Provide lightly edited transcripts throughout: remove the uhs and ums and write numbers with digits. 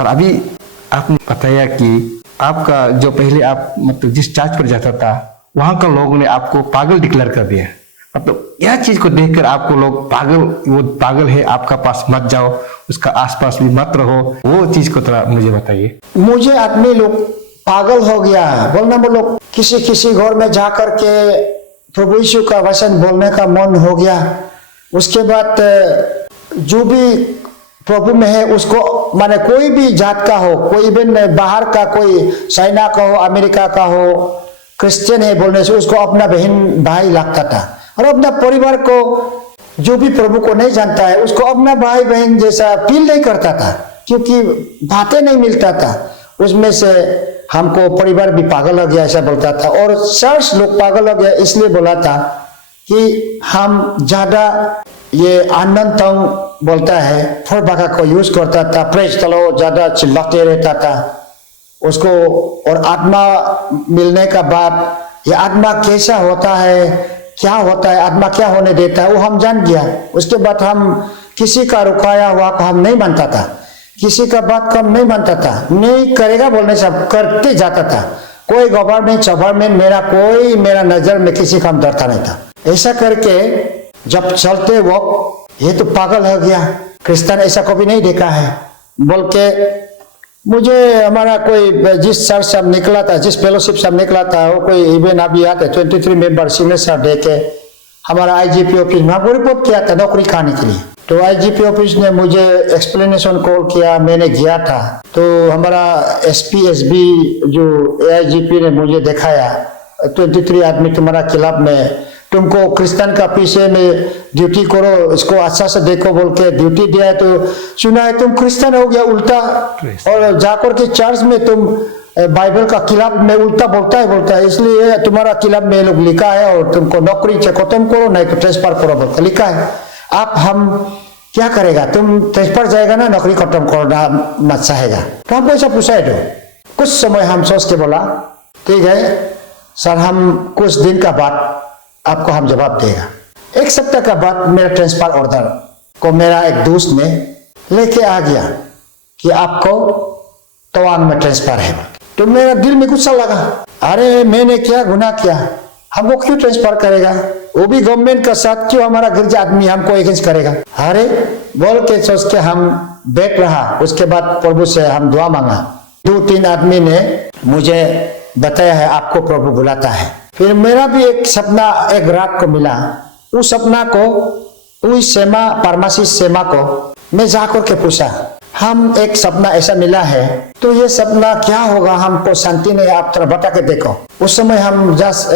और अभी आपने बताया कि आपका जो पहले आप मतलब जिस चर्च पर जाता था वहां का लोगों ने आपको पागल डिक्लेयर कर दिया। मतलब यह चीज को देखकर आपको लोग वो पागल है, आपका पास मत जाओ, उसका आसपास भी मत रहो, वो चीज को थोड़ा मुझे बताइए। मुझे आदमी लोग पागल हो गया बोलना, बोलो किसी किसी घर में जा करके प्रभु यीशु का वचन बोलने का मन हो गया। उसके बाद जो भी प्रभु में है उसको माने कोई भी जात का हो, कोई भी बाहर का, कोई चाइना का हो, अमेरिका का हो, क्रिश्चियन है बोलने से उसको अपना बहन भाई लगता था। और अपना परिवार को जो भी प्रभु को नहीं जानता है उसको अपना भाई बहन जैसा फील नहीं करता था, क्योंकि बातें नहीं मिलता था उसमें से। हमको परिवार भी पागल हो गया ऐसा बोलता था, और चर्च लोग पागल हो गया इसलिए बोला था कि हम ज्यादा ये आनंद बोलता है फर भाषा को यूज करता था, प्रेज चलो ज्यादा चिल्लाते रहता था उसको। और आत्मा मिलने का बाद ये आत्मा कैसा होता है, क्या होता है, आत्मा क्या होने देता है वो हम जान गया। उसके बाद हम किसी का रुकाया हुआ को हम नहीं मानता था, किसी का बात कम नहीं मानता था, नहीं करेगा बोलने से करते जाता था। कोई गवर्नमेंट सवर्नमेंट मेरा नजर में किसी का डरता नहीं था। ऐसा करके जब चलते वो ये तो पागल हो गया, क्रिश्चियन ऐसा कभी नहीं देखा है बोल के मुझे हमारा कोई जिस चर्च से निकला था, जिस फेलोशिप से निकला था, वो कोई इवेंट अभी आते 23 मेंबर सिग्नेचर दे के हमारा आईजीपी ऑफिस में हमको रिपोर्ट किया था नौकरी खाने के लिए। तो आईजीपी ऑफिस ने मुझे एक्सप्लेनेशन कॉल किया, मैंने गया था। तो हमारा एसपी जो आईजीपी ने मुझे दिखाया 23 आदमी तुम्हारा क्लब में, तुमको क्रिश्चियन का पीछे में ड्यूटी करो, इसको अच्छा से देखो बोल के ड्यूटी दिया है। तो सुना है तुम क्रिश्चियन हो गया उल्टा, और जाकर के चर्च में तुम बाइबल का क्लब में उल्टा बोलता है, इसलिए तुम्हारा क्लब में लोग लिखा है और तुमको नौकरी से खत्म करो नहीं तो ट्रांसफर करो बोल के लिखा है। आप हम क्या करेगा, तुम ट्रांसफर जाएगा ना नौकरी खत्म करना मत चाहेगा। तो हमको ऐसा पूछा है। तो कुछ समय हम सोच के बोला ठीक है सर, हम कुछ दिन का बाद आपको हम जवाब देगा। एक सप्ताह का बाद मेरा ट्रांसफर ऑर्डर को मेरा एक दोस्त ने लेके आ गया कि आपको तवांग में ट्रांसफर है। तो मेरा दिल में गुस्सा लगा, अरे मैंने क्या गुनाह किया, हमको क्यों ट्रांसफर करेगा, वो भी गवर्नमेंट का साथ, क्यों हमारा गिरजा आदमी हमको अगेंस्ट करेगा। अरे बोल के सोच के हम बैठ रहा। उसके बाद प्रभु से हम दुआ मांगा। 2-3 आदमी ने मुझे बताया है आपको प्रभु बुलाता है। फिर मेरा भी एक सपना एक रात को मिला। उस सपना को उस सेमा फार्मेसी सेमा को मैं जाकर के पूछा, हम एक सपना ऐसा मिला है तो ये सपना क्या होगा, हमको शांति नहीं, आप थोड़ा बता के देखो। उस समय हम जस्ट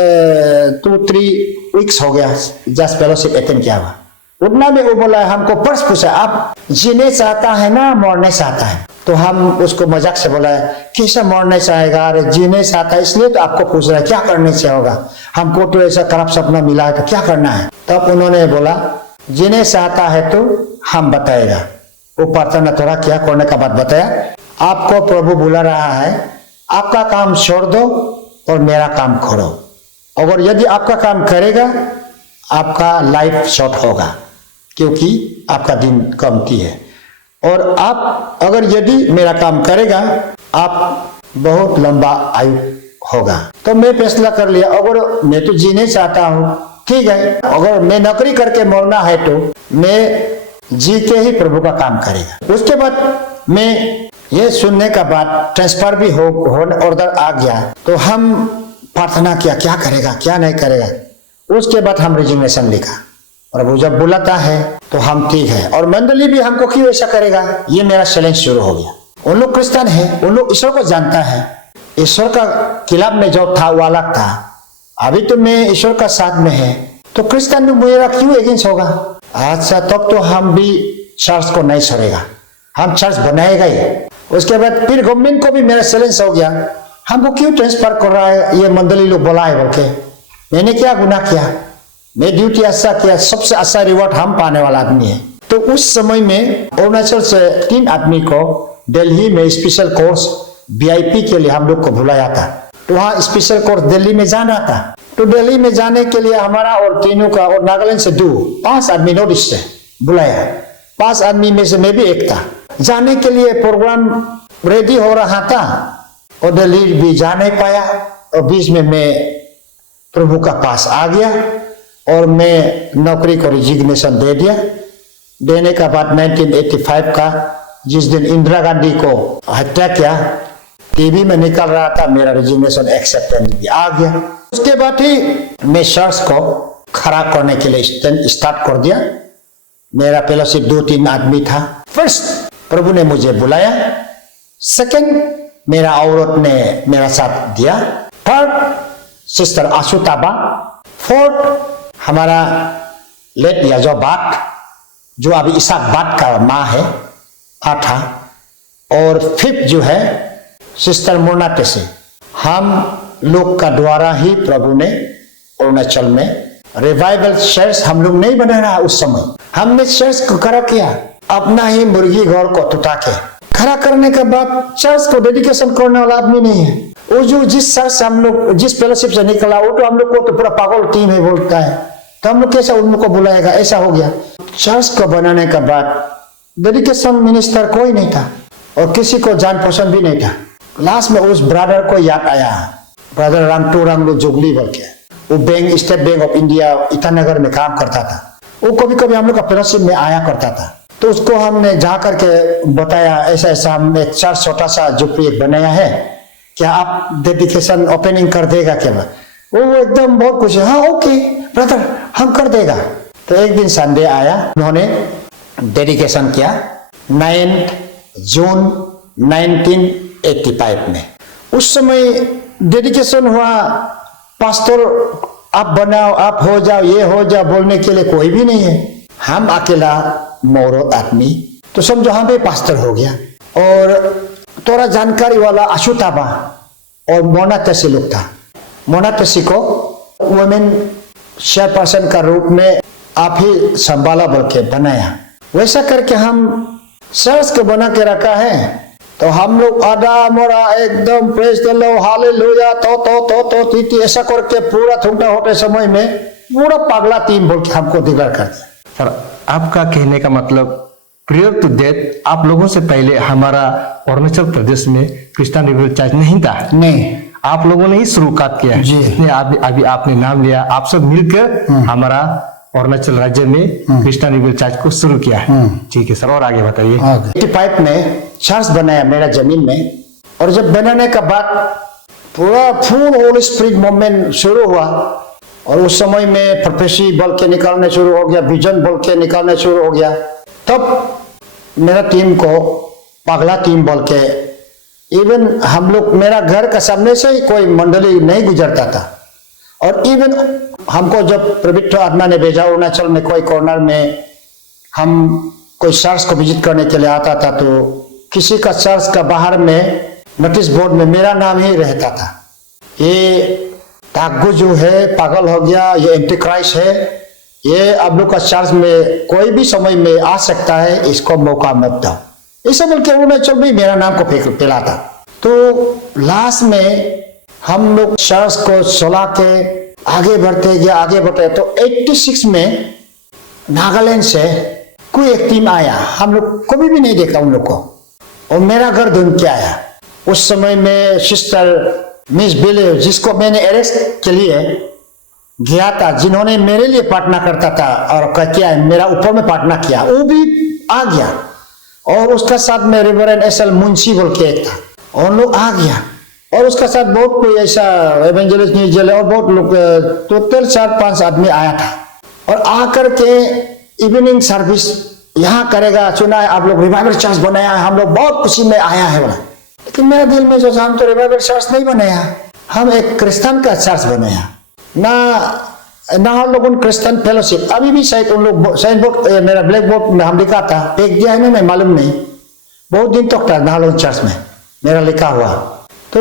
2-3 वीक्स हो गया जस्ट फेलोशिप अटेंड किया हुआ। उतना में वो बोला, हमको प्रश्न पूछा आप जीने चाहता है ना मरने चाहता है। तो हम उसको मजाक से बोला कैसा मरने चाहेगा, अरे जीने चाहता है इसलिए तो आपको पूछ रहा है क्या करने से होगा, हमको तो ऐसा खराब सपना मिला है तो क्या करना है। तब उन्होंने बोला जीने चाहता है तो हम बताएगा। वो प्रार्थना थोड़ा क्या करने का बात बताया, आपको प्रभु बुला रहा है, आपका काम छोड़ दो और मेरा काम करो। अगर यदि आपका काम करेगा आपका लाइफ शॉर्ट होगा क्योंकि आपका दिन कमती है, और आप अगर यदि मेरा काम करेगा आप बहुत लंबा आयु होगा। तो मैं फैसला कर लिया, अगर मैं तो जीने चाहता हूँ ठीक है, अगर मैं नौकरी करके मरना है तो मैं जी के ही प्रभु का काम करेगा। उसके बाद मैं ये सुनने का बाद ट्रांसफर भी हो ऑर्डर आ गया। तो हम प्रार्थना किया क्या करेगा क्या नहीं करेगा। उसके बाद हम रिजिग्नेशन लिखा। प्रभु जब बुलाता है तो हम ठीक है, और मंडली भी हमको क्यों ऐसा करेगा, ये मेरा चैलेंज शुरू हो गया। उन लोग क्रिश्चियन है, उन लोग ईश्वर को जानता है, ईश्वर का क्लब में जो था वो अलग था, अभी तो मैं ईश्वर का साथ में है, तो क्रिश्चियन मेरा क्यों अगेंस्ट होगा। अच्छा तब तो हम भी चर्च को नहीं छोड़ेगा, हम चर्च बनाएगा ही। उसके बाद फिर गवर्नमेंट को भी मेरा चैलेंज हो गया, हमको क्यों ट्रांसफर कर रहा है, ये मंडली लोग बोला है बोल के। मैंने क्या गुनाह किया, मैं ड्यूटी अच्छा किया, सबसे अच्छा रिवॉर्ड हम पाने वाला आदमी है। तो उस समय में अरुणाचल से 3 आदमी को दिल्ली में स्पेशल कोर्स VIP के लिए हम लोग को बुलाया था। तो वहाँ स्पेशल कोर्स दिल्ली में जाना था। तो दिल्ली में जाने के लिए हमारा और तीनों का और नागालैंड से 5 आदमी नॉर्थ ईस्ट से बुलाया। 5 आदमी में से मैं भी एक था। जाने के लिए प्रोग्राम रेडी हो रहा था और दिल्ली भी जा नहीं पाया, और बीच में मैं प्रभु का पास आ गया और मैं नौकरी को रिजिग्नेशन दे दिया। देने का बाद 1985 का जिस दिन इंदिरा गांधी को हत्या किया, टीवी में निकल रहा था, मेरा रिजिग्नेशन एक्सेप्टेंस भी आ गया। उसके बाद ही मैं चर्च को खड़ा करने के लिए स्टार्ट कर दिया। मेरा फेलोशिप 2-3 आदमी था। फर्स्ट प्रभु ने मुझे बुलाया, सेकंड मेरा औरत ने मेरा साथ दिया, थर्ड सिस्टर आशुताबा, फोर्थ हमारा लेट याजो बाट जो अभी इसाक बाट का माँ है, था, और फिफ्थ जो है सिस्टर मोना टेसे। हम लोग का द्वारा ही प्रभु ने अरुणाचल में रिवाइवल चर्च हम लोग नहीं बना रहा। उस समय हमने चर्च को खड़ा किया, अपना ही मुर्गी घर को टुटा के खड़ा करने के बाद चर्च को डेडिकेशन करने वाला आदमी नहीं है। वो जो जिस चर्च से हम लोग जिस फेलोशिप से निकला, वो तो हम लोग को तो पूरा पागल टीम है बोलता है, तो हम लोग कैसा उन लोग को बुलाएगा? ऐसा हो गया। चर्च को बनाने के बाद डेडिकेशन मिनिस्टर कोई नहीं था और किसी को जान पसंद भी नहीं था। लास्ट में उस ब्रदर को याद आया, ब्रदर रंगटू रंगलू जुगली बोल के, वो bank state bank of India Itanagar में काम करता था। वो कभी कभी हम लोग का फेलोशिप में आया करता था, तो उसको हमने जा करके बताया ऐसा ऐसा हम एक चर्च छोटा सा झोपड़ी बनाया है, क्या आप डेडिकेशन ओपनिंग कर देगा क्या? वो एकदम बहुत खुश है, हाँ ओके ब्रदर हम कर देगा। तो एक दिन संडे आया, उन्होंने डेडिकेशन किया 9 जून 1985 में। उस समय डेडिकेशन हुआ, पास्टर आप बनाओ, आप हो जाओ, ये हो जाओ बोलने के लिए कोई भी नहीं है। हम अकेला मौरत आदमी, तो समझो हम भी पास्टर हो गया। और थोड़ा जानकारी वाला आशुताबा और मोना तसी लोग था। मोना तसी को वुमेन चेयरपर्सन का रूप में आप ही संभाला बोल के बनाया। वैसा करके हम चर्च को बना के रखा है। तो हम लोग आधा मोरा एकदम प्रेज द लॉर्ड हालेलुया तो तीती ऐसा करके पूरा थोड़ा होते समय में पूरा पागला टीम बोल के हमको डिक्लेयर कर दिया। सर, आपका कहने का मतलब प्रियर टू डेथ, आप लोगों से पहले हमारा अरुणाचल प्रदेश में क्रिश्चियन रिवाइवल चर्च नहीं था। नहीं, आप लोगों ने ही शुरुआत किया है। जितने अभी आपने नाम लिया, आप सब मिलकर हमारा अरुणाचल राज्य में क्रिश्चियन रिवाइवल चर्च को शुरू किया है। ठीक है सर, और आगे बताइए। 85 में चर्च बनाया मेरा जमीन में, और जब बनाने के बाद पूरा फुल होली स्पिरिट मूवमेंट शुरू हुआ। और उस समय में प्रोफेसी बोल के निकालने शुरू हो गया, विजन बोल के निकालने शुरू हो गया। तब मेरा टीम को पगला टीम बोल के, इवन हम लोग मेरा घर का सामने से ही कोई मंडली नहीं गुजरता था। और इवन हमको जब पवित्र आत्मा ने भेजा अरुणाचल में कोई कॉर्नर में हम कोई चर्च को विजिट करने के लिए आता था, तो किसी का चर्च का बाहर में नोटिस बोर्ड में मेरा नाम ही रहता था। ये तागु जो है पागल हो गया, ये एंटीक्राइस्ट है, ये आप लोग का चर्च में कोई भी समय में आ सकता है, इसको मौका मत दो। इसे बोल के अरुणाचल में मेरा नाम को फैला था। तो लास्ट में हम लोग चर्च को चला के आगे बढ़ते गया। तो 86 में नागालैंड से कोई एक टीम आया, हम लोग कभी भी नहीं देखा उन लोग को, और मेरा घर ढूंढ के आया। उस समय में सिस्टर मिस बिले, जिसको मैंने अरेस्ट के लिए गया था, जिन्होंने मेरे लिए प्रार्थना करता था और क्या मेरा ऊपर में प्रार्थना किया, वो भी आ गया। और उसका साथ में रिवरेंड एसएल मुंशी बोल के एक था, उन लोग आ गया। और उसका साथ बहुत कोई ऐसा एवेंजलिस्ट न्यूज़ और बहुत लोग, टोटल 4-5 आदमी आया था। और आकर के इवनिंग सर्विस यहाँ करेगा, सुना है आप लोग रिवाइवल चर्च बनाया है, हम लोग बहुत खुशी में आया है बोला। लेकिन मेरे दिल में सोचा हम तो रिवाइवल चर्च नहीं बनाया, हम एक क्रिश्चियन का चर्च बनाया ना हम लोग क्रिश्चियन फेलोशिप। अभी भी शायद उन लोग साइन बोर्ड, मेरा ब्लैक बोर्ड में हम लिखा था, फेंक दिया है ना, मालूम नहीं, बहुत दिन तक था नालों चर्च में मेरा लिखा हुआ। तो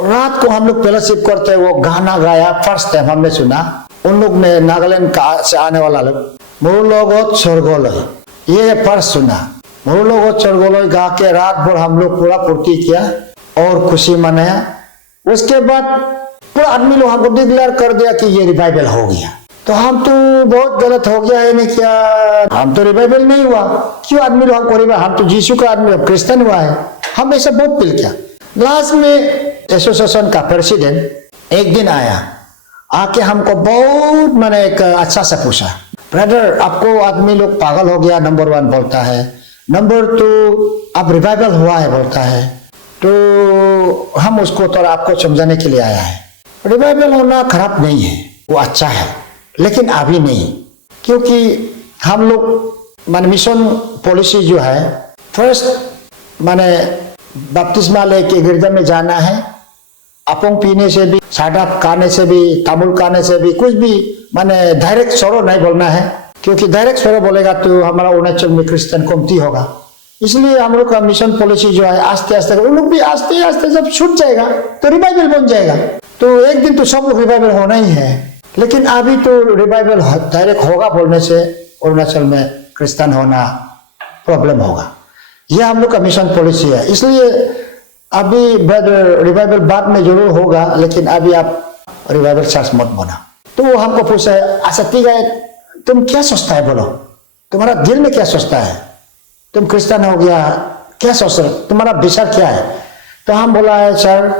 रात को हम लोग फेलोशिप करते, वो गाना गाया, फर्स्ट टाइम हमने सुना। उन लोग ने नागालैंड का से आने वाला लोग मोरू लोग स्वर्गोलय, ये फर्स्ट सुना। मोरू लोग स्वर्गोलय गा के रात भर हम लोग पूरा पूर्ति किया और खुशी मनाया। उसके बाद पूरा आदमी लोग हमको डिक्लेयर कर दिया कि ये रिवाइवल हो गया। तो हम तो बहुत गलत हो गया है, नहीं क्या हम तो रिवाइवल नहीं हुआ, क्यों आदमी लोग हमको रिवाइवल, हम तो यीशु का आदमी क्रिश्चियन हुआ है, हम ऐसा बहुत पिल किया। लास्ट में एसोसिएशन का प्रेसिडेंट एक दिन आया, आके हमको बहुत मैंने एक अच्छा से पूछा, ब्रदर आपको आदमी लोग पागल हो गया नंबर 1 बोलता है, नंबर 2 अब रिवाइवल हुआ है बोलता है, तो हम उसको थोड़ा आपको समझाने के लिए आया है। रिवाइवल होना खराब नहीं है, वो अच्छा है, लेकिन अभी नहीं, क्योंकि हम लोग माने मिशन पॉलिसी जो है, फर्स्ट माने बपतिस्मा लेके गिरजा में जाना है, अपोंग पीने से भी, साडाप खाने से भी, तामुल खाने से भी, कुछ भी माने डायरेक्ट सोरो नहीं बोलना है, क्योंकि डायरेक्ट सोरो बोलेगा तो हमारा अरुणाचल में क्रिश्चियन कमती होगा। इसलिए हम लोग का मिशन पॉलिसी जो है आस्ते आस्ते, उन लोग भी आस्ते आस्ते जब छूट जाएगा तो रिवाइवल बन जाएगा, तो एक दिन तो सब लोग रिवाइवल होना ही है। लेकिन अभी तो रिवाइवल डायरेक्ट होगा बोलने से अरुणाचल में क्रिश्चियन होना प्रॉब्लम होगा, यह हम लोग का मिशन पॉलिसी है। इसलिए अभी रिवाइवल बाद में जरूर होगा, लेकिन अभी आप रिवाइवल चर्च मत बना। तो वो हमको पूछा, अच्छा ठीक है, तुम क्या सोचता है, बोलो तुम्हारा दिल में क्या सोचता है, तुम क्रिश्चियन हो गया क्या सोच रहे, तुम्हारा विचार क्या है। तो हम बोला है सर,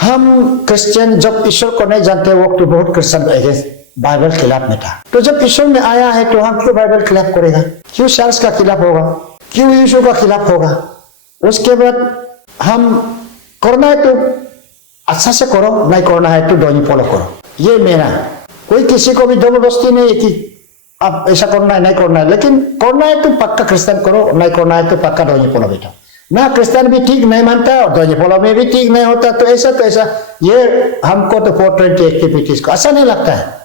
हम क्रिश्चियन जब ईश्वर को नहीं जानते वो तो बहुत क्रिश्चियन अगेंस्ट बाइबल खिलाफ में था, तो जब ईश्वर में आया है तो हम क्यों बाइबल खिलाफ करेगा, क्यों चर्च का खिलाफ होगा, क्यों यीशु का खिलाफ होगा। उसके बाद हम करना है तो अच्छा से करो, नहीं करना है तो डोनी फॉलो करो, ये मेरा, कोई किसी को भी जबरदस्ती नहीं है कि आप ऐसा करना है नहीं करना है, लेकिन करना है तो पक्का क्रिश्चियन करो, नहीं करना है तो पक्का डोनी फॉलो बेटा। ना क्रिश्चियन भी ठीक नहीं मानता और डोनी फॉलो में भी ठीक नहीं होता, तो ऐसा ये हमको तो 420 एक्टिविटीज को अच्छा नहीं लगता है।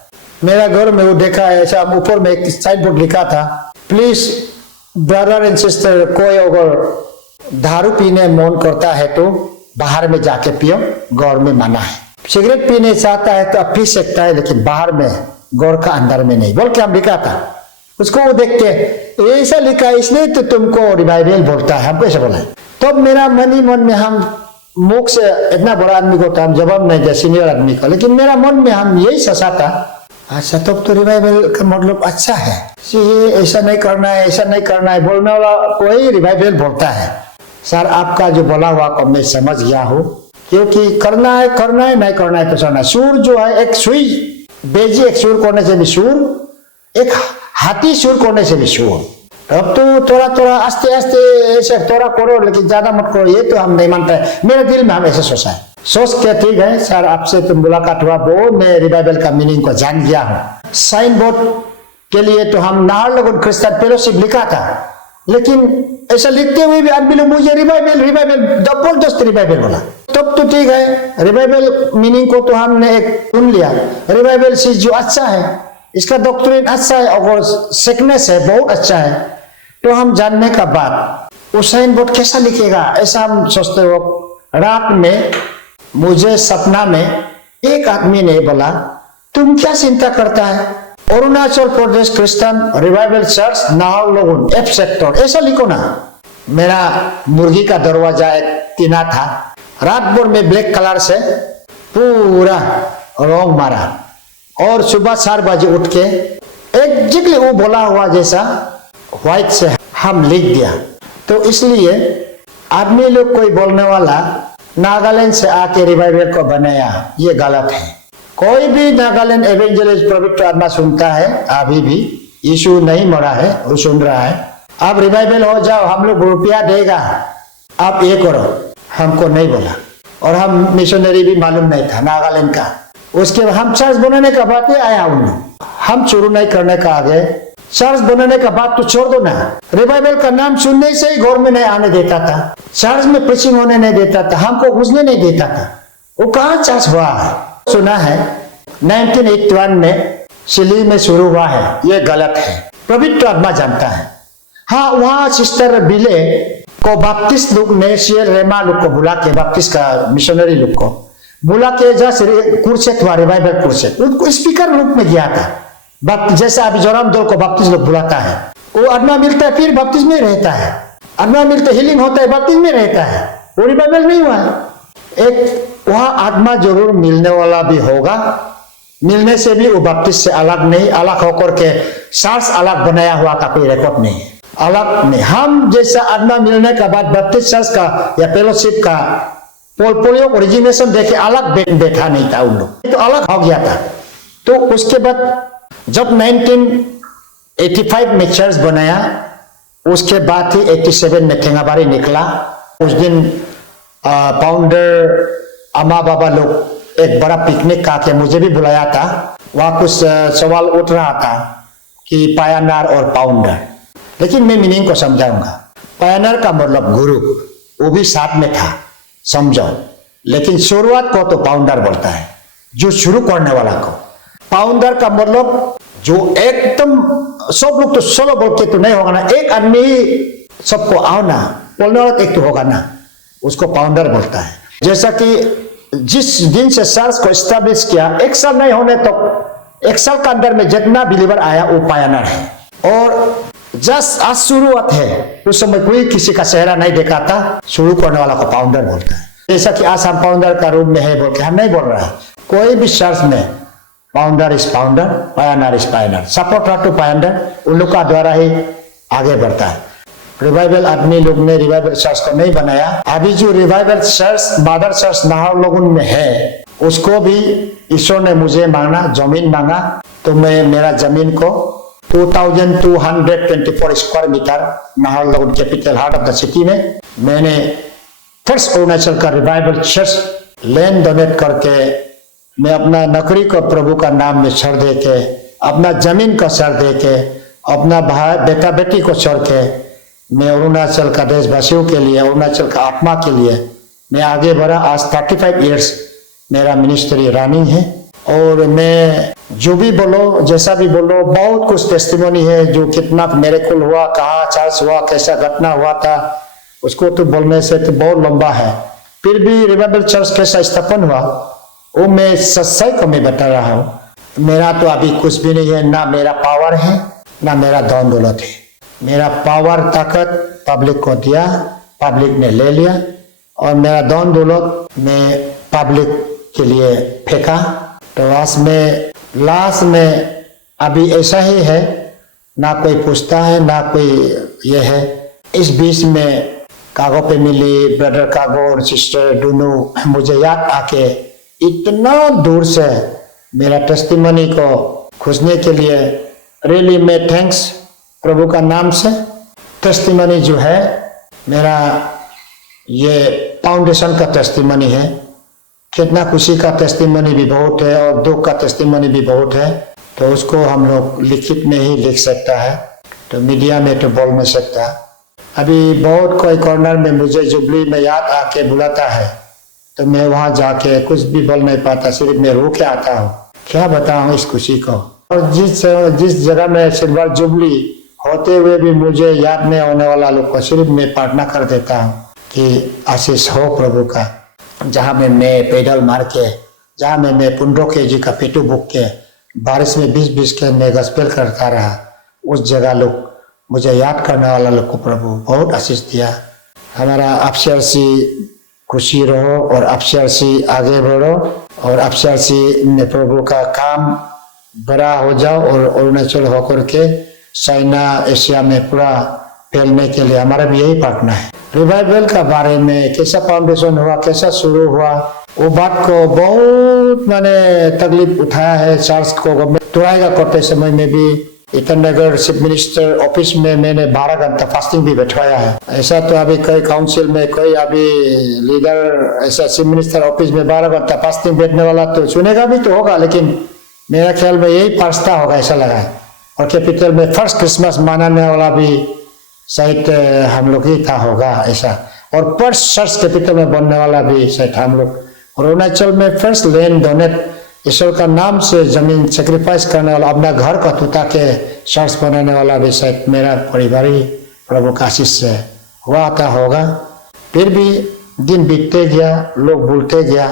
मेरा घर में वो देखा है, ऐसा ऊपर में एक साइड बोर्ड लिखा था, प्लीज ब्रदर एंड सिस्टर, कोई अगर दारू पीने मन करता है तो बाहर में जाके पियो, घर में मना है। सिगरेट पीने चाहता है तो अब पी सकता है, लेकिन बाहर में, घर का अंदर में नहीं, बोल के हम लिखा था। उसको वो देख के ऐसा लिखा है, इसलिए तो तुमको रिवाइवल बोलता है, हमको ऐसा बोला है। तो मेरा मन ही मन में, हम मुख से इतना बड़ा आदमी को तो हम जवाब नहीं दे, सीनियर आदमी को, लेकिन मेरा मन में हम यही सोचा था, अच्छा तब तो रिवाइवल का मतलब अच्छा है, ये ऐसा नहीं करना है, ऐसा नहीं करना है बोलने वाला कोई रिवाइवल बोलता है। सर आपका जो बोला हुआ को मैं समझ गया हूँ, क्योंकि करना है नहीं करना है तो सुनना। सूर जो है एक सुई बेजी, एक सूर करने से भी सूर, एक हाथी सूर करने से भी सूर। अब तो थोड़ा आस्ते आस्ते ऐसे थोड़ा करो, लेकिन ज्यादा मत करो, ये तो हम नहीं मानते है। मेरे दिल में हम ऐसे सोचा है, सोच के ठीक है सर आपसे तुम मुलाकात हुआ, वो मैं रिवाइवल का मीनिंग को जान गया हूँ। साइन बोर्ड के लिए तो हम नाहरलगुन क्रिश्चियन फेलोशिप लिखा था, लेकिन ऐसा लिखते हुए भी आदमी लोग मुझे रिवाइवल जबरदस्त रिवाइवल बोला। तब तो ठीक है, रिवाइवल मीनिंग को तो हमने एक सुन लिया, रिवाइवल चीज जो अच्छा है, इसका डॉक्ट्रिन अच्छा है और सिकनेस है बहुत अच्छा है, तो हम जानने का बाद वो साइन बोर्ड कैसा लिखेगा ऐसा हम सोचते हो। रात में मुझे सपना में एक आदमी ने बोला, तुम क्या चिंता करता है, Arunachal Pradesh Christian revival church Naharlagun F sector, ऐसा लिखो ना। मेरा मुर्गी का दरवाजा एक टीना था, रात भर में ब्लैक कलर से पूरा रंग मारा, और सुबह 4 बजे उठ के एग्जैक्टली वो बोला हुआ जैसा व्हाइट से हम लिख दिया। तो इसलिए आदमी लोग कोई बोलने वाला नागालैंड से आके रिवाइवल को बनाया, ये गलत है। कोई भी नागालैंड एवेंजलिस्ट पवित्र आत्मा सुनता है, अभी भी यीशु नहीं मरा है, वो सुन रहा है। अब रिवाइवल हो जाओ, हम लोग रुपया देगा, आप ये करो, हमको नहीं बोला, और हम मिशनरी भी मालूम नहीं था नागालैंड का। उसके बाद हम चर्च बनाने का बात ही आया, हम शुरू नहीं करने का आगे, चर्च बनाने का बात तो छोड़ दो ना। रिवाइवल का नाम सुनने से ही घर में नहीं आने देता था, चर्च में प्रीचिंग होने नहीं देता था, हमको घुसने नहीं देता था। वो कहाँ चर्च हुआ है, सुना है 1981 में सिली में शुरू हुआ है, ये गलत है, पवित्र आत्मा जानता है। हाँ, वहाँ सिस्टर बिले को बपतिस्ट लोग ने शेर रेमा लोग को बुला के, बपतिस्ट का मिशनरी लोग को बुला के, जैसे कुर्सेट हुआ रिवाइवल कुर्सेट, उनको स्पीकर रूप में गया था। जैसे अभी जोराम दौल को बपतिस्ट लोग बुलाता है, वो आत्मा मिलता है फिर बपतिस्ट में रहता है, आत्मा मिलता है हीलिंग होता है बपतिस्ट में रहता है, वो रिवाइवल नहीं हुआ है। एक वहाँ आत्मा जरूर मिलने वाला भी होगा, मिलने से भी वो बपतिस्मा से अलग नहीं, अलग होकर के चर्च अलग बनाया हुआ का कोई रिकॉर्ड नहीं है, अलग नहीं। हम जैसा आत्मा मिलने के बाद बपतिस्मा चर्च का या फेलोशिप का पोलियो ओरिजिनेशन देखे अलग बैठा नहीं था उन लोग, तो अलग हो गया था। तो उसके बाद जब 1985 में चर्च बनाया, उसके बाद ही 87 में थेंगाबारी निकला। उस दिन फाउंडर अम्मा बाबा लोग एक बड़ा पिकनिक का के मुझे भी बुलाया था। वहाँ कुछ सवाल उठ रहा था कि पायनर और फाउंडर, लेकिन मैं मीनिंग को समझाऊंगा। पायनर का मतलब गुरु, वो भी साथ में था, समझो। लेकिन शुरुआत को तो फाउंडर बोलता है, जो शुरू करने वाला को। फाउंडर का मतलब जो एकदम सब लोग तो सोलो बोल के तो नहीं होगा ना, एक आदमी सबको आओ ना बोलने वाला एक तो होगा ना, उसको फाउंडर बोलता है। जैसा कि जिस दिन से चर्च को एस्टैब्लिश किया, एक साल नहीं होने तो एक साल के अंदर में जितना बिलीवर आया वो पायनर है। और जस्ट आज शुरुआत है, उस समय कोई किसी का चेहरा नहीं देखा था, शुरू करने वाला को फाउंडर बोलता है। जैसा कि आज हम फाउंडर का रूप में है बोल के हम नहीं बोल रहा है। कोई भी चर्च में founder is founder, pioneer is pioneer, supporter to pioneer, उन लोग का द्वारा ही आगे बढ़ता है। रिवाइवल आदमी लोग ने रिवाइवल चर्च को नहीं बनाया। अभी जो revival church mother church Nahar लोगों में है, उसको भी ईश्वर ने मुझे मांगा, जमीन मांगा, तो मैं मेरा जमीन को 2224 स्क्वायर मीटर नाहर लोगों capital heart of the city में मैंने फर्स्ट अरुणाचल का रिवाइवल चर्च लैंड डोनेट करके मैं अपना नौकरी को प्रभु का नाम में छोड़ दे के, अपना जमीन को छोड़ दे के, अपना भाई बेटा बेटी को छोड़ के मैं अरुणाचल का देशवासियों के लिए, अरुणाचल का आत्मा के लिए मैं आगे बढ़ा। आज 35 इयर्स मेरा मिनिस्ट्री रनिंग है। और मैं जो भी बोलो, जैसा भी बोलो, बहुत कुछ टेस्टिमोनी है जो कितना मिरेकल हुआ, कहाँ चर्च हुआ, कैसा घटना हुआ था, उसको तो बोलने से तो बहुत लंबा है। फिर भी रिवाइवल चर्च कैसा स्थापन हुआ वो मैं सच्चाई को मैं बता रहा हूँ। मेरा तो अभी कुछ भी नहीं है, ना मेरा पावर है ना मेरा धन दौलत है। मेरा पावर ताकत पब्लिक को दिया, पब्लिक ने ले लिया, और मेरा धन दौलत मैं पब्लिक के लिए फेंका। तो लास्ट में अभी ऐसा ही है, ना कोई पूछता है ना कोई ये है। इस बीच में कागो पे मिली ब्रदर कागो और सिस्टर दोनों मुझे याद आके इतना दूर से मेरा टेस्टिमनी को खोजने के लिए रियली मैं थैंक्स प्रभु का नाम से। टेस्टिमनी जो है मेरा ये फाउंडेशन का टेस्टिमनी है। कितना खुशी का टेस्टिमनी भी बहुत है और दुख का टेस्टिमनी भी बहुत है। तो उसको हम लोग लिखित में ही लिख सकता है, तो मीडिया में तो बोल नहीं सकता। अभी बहुत कोई कॉर्नर में मुझे जुबली में याद आके बुलाता है तो मैं वहां जाके कुछ भी बोल नहीं पाता, सिर्फ मैं रो के आता हूँ। क्या बताऊँ इस खुशी को। और जिस जगह में सिल्वर जुबली होते हुए भी मुझे याद नहीं होने वाला लोग को सिर्फ मैं प्रार्थना कर देता हूँ कि आशीष हो प्रभु का। जहाँ में मैं पैदल मार के, जहाँ में मैं 15 kg का पेटू बुक के बारिश में 20-20 के मैं गस्पेल करता रहा, उस जगह लोग मुझे याद करने वाला लोग को प्रभु बहुत आशीष दिया। हमारा अफसरसी खुशी रहो और अफसरसी आगे बढ़ो और अफसरसी में प्रभु का काम बड़ा हो जाओ और अरुणाचल होकर के चाइना एशिया में पूरा फैलने के लिए हमारा भी यही प्रार्थना है। रिवाइवल का बारे में कैसा फाउंडेशन हुआ, कैसा शुरू हुआ, वो बात को बहुत मैंने तकलीफ उठाया है। चर्च को गवर्नमेंट तुराएगा करते समय में भी ईटानगर चीफ मिनिस्टर ऑफिस में मैंने 12 घंटा फास्टिंग भी बैठवाया है। ऐसा तो अभी कोई काउंसिल में कोई अभी लीडर ऐसा चीफ मिनिस्टर ऑफिस में 12 घंटा फास्टिंग बैठने वाला तो सुनेगा भी तो होगा, लेकिन मेरा ख्याल में यही फर्स्ट होगा ऐसा लगा है। और कैपिटल में फर्स्ट क्रिसमस मनाने वाला भी शायद हम लोग ही था होगा ऐसा। और फर्स्ट चर्च कैपिटल में बनने वाला भी शायद हम लोग। और अरुणाचल में फर्स्ट लैंड डोनेट ईश्वर का नाम से जमीन सेक्रीफाइस करने वाला, अपना घर को तुता के चर्च बनाने वाला भी शायद मेरा परिवार ही प्रभु का आशीष से हुआ था होगा। फिर भी दिन बीतते गया, लोग भूलते गया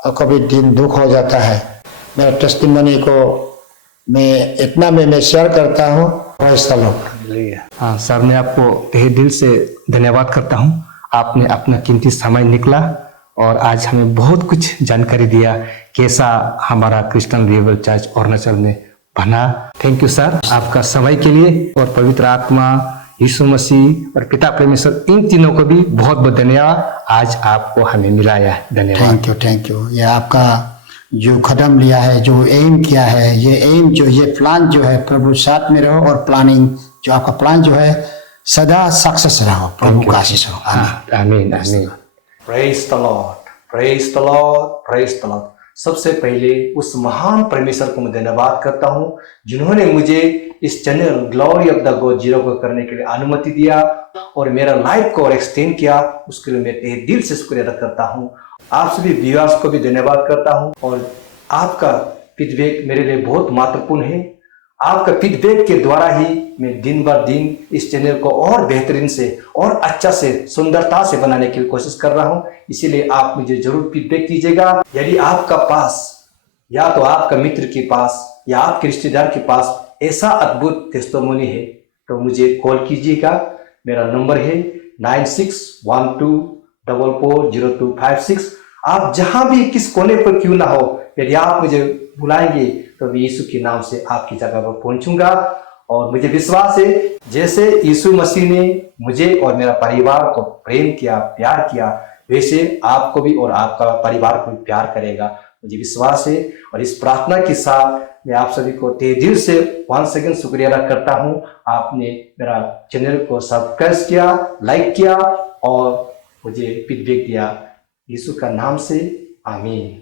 और कभी दिन दुख हो जाता है। मेरा टेस्टिमनी को मैं इतना में मैं शेयर करता हूँ। हाँ सर, मैं आपको तहे दिल से धन्यवाद करता हूँ। आपने अपना कीमती समय निकला और आज हमें बहुत कुछ जानकारी दिया कैसा हमारा क्रिश्चियन रिवाइवल चर्च अरुणाचल में बना। थैंक यू सर, आपका समय के लिए। और पवित्र आत्मा, यीशु मसीह और पिता परमेश्वर, इन तीनों को भी बहुत बहुत धन्यवाद। आज आपको हमें मिलाया, धन्यवाद। Thank you. ये आपका जो कदम लिया है, जो एम किया है, ये प्लान जो है, प्रभु साथ में रहो और प्लानिंग जो आपका प्लान जो है सदा सक्सेस रहो। प्रभु का आशीष हो। आमीन आमीन। Praise the Lord, praise the Lord, praise the Lord. सबसे पहले उस महान परमेश्वर को मैं धन्यवाद करता हूं जिन्होंने मुझे इस channel glory of the God zero को करने के लिए अनुमति दिया और मेरा लाइफ को और एक्सटेंड किया। उसके लिए मैं तहे दिल से शुक्रिया अदा करता हूं। आप सभी व्यूअर्स को भी धन्यवाद करता हूं और आपका फीडबैक मेरे लिए बहुत महत्वपूर्ण है। आपका फीडबैक के द्वारा ही मैं दिन ब दिन इस चैनल को और बेहतरीन से और अच्छा से सुंदरता से बनाने की कोशिश कर रहा हूं। इसीलिए आप मुझे जरूर फीडबैक कीजिएगा। यदि आपका पास या तो आपका मित्र के पास या आपके रिश्तेदार के पास ऐसा अद्भुत टेस्टिमोनी है तो मुझे कॉल कीजिएगा। मेरा नंबर है 9612440256। आप जहां भी किस कोने पर क्यों ना हो, यदि आप मुझे बुलाएंगे तो मैं यीशु के नाम से आपकी जगह पर पहुंचूंगा। और मुझे विश्वास है जैसे यीशु मसीह ने मुझे और मेरा परिवार को प्रेम किया, प्यार किया, वैसे आपको भी और आपका परिवार को भी प्यार करेगा, मुझे विश्वास है। और इस प्रार्थना के साथ मैं आप सभी को तहे दिल से वंस अगेन शुक्रिया अदा करता हूं। आपने मेरा चैनल को सब्सक्राइब किया, लाइक किया और मुझे फीडबैक दिया। यीशु का नाम से आमीन।